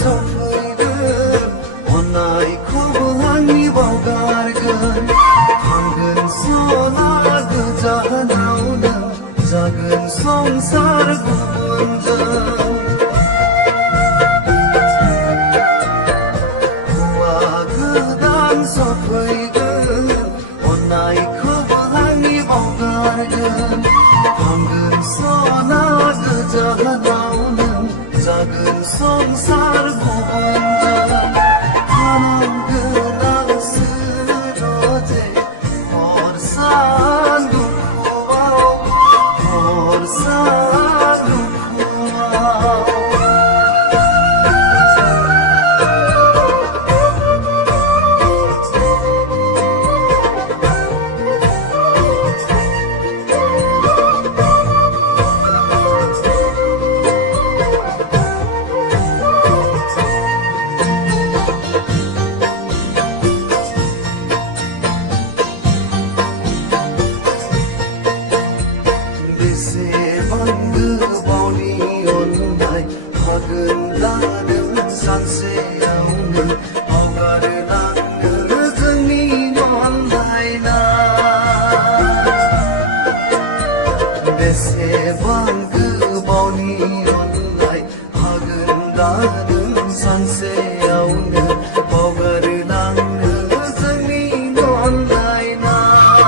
सफैगोन अननायखौबो आंनि बावगारगोन थांगोन सना गोजानावनो जागोन संसार गुबुनजों हौवा गोदान सफैगोन अननायखौबो आंनि बावगारगोन थांगोन सना गोजानावनो जागोन संसार गुबुनजों थानांगोन आं सोरजे हर सान दुखुआव हर सान दुखुआव हागोन लादों सानसेयावनो बावगारलांनो जोंनि अनलायनाय बेसेबां गोबावनि अननाय हागोन लादों सानसेयावनो बावगारलांनो जोंनि अनलायनाय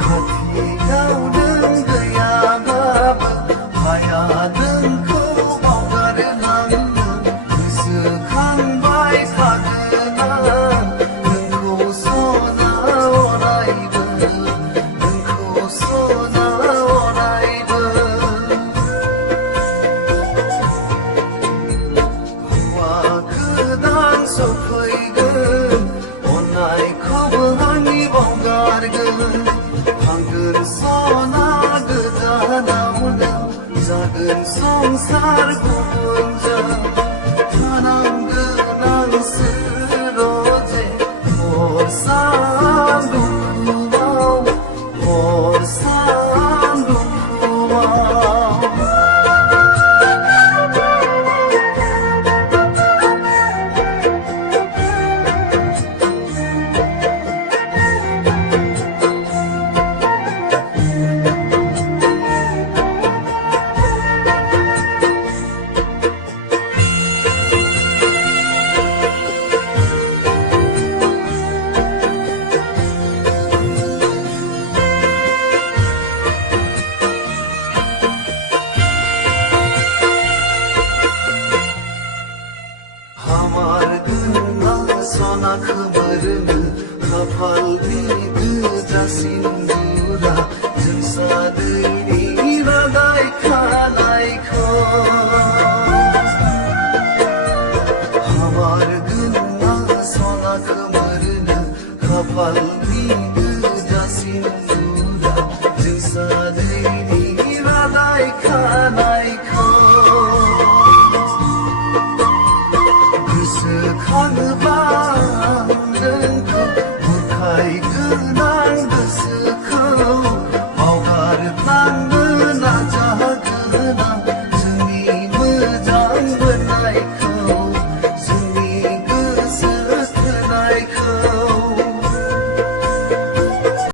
खाथियाव नों गैयाबाबो हाया नोंखौ बावगारलांनो गोसोखांबाय थागोन आं नोंखौ सना अरायबो नोंखौ सना अरायबो हौवा गोदान सफैगोन अननायखौबो आंनि बावगारगोन थांगोन सना गोजानावनो जागोन संसार गुबुनजों थानांगोन आं सोरजे हर सान दुखुआव हर सान दुखुआव सना खोमोरनो खाफालनि गोजा सिन्दुरा जोंसा दै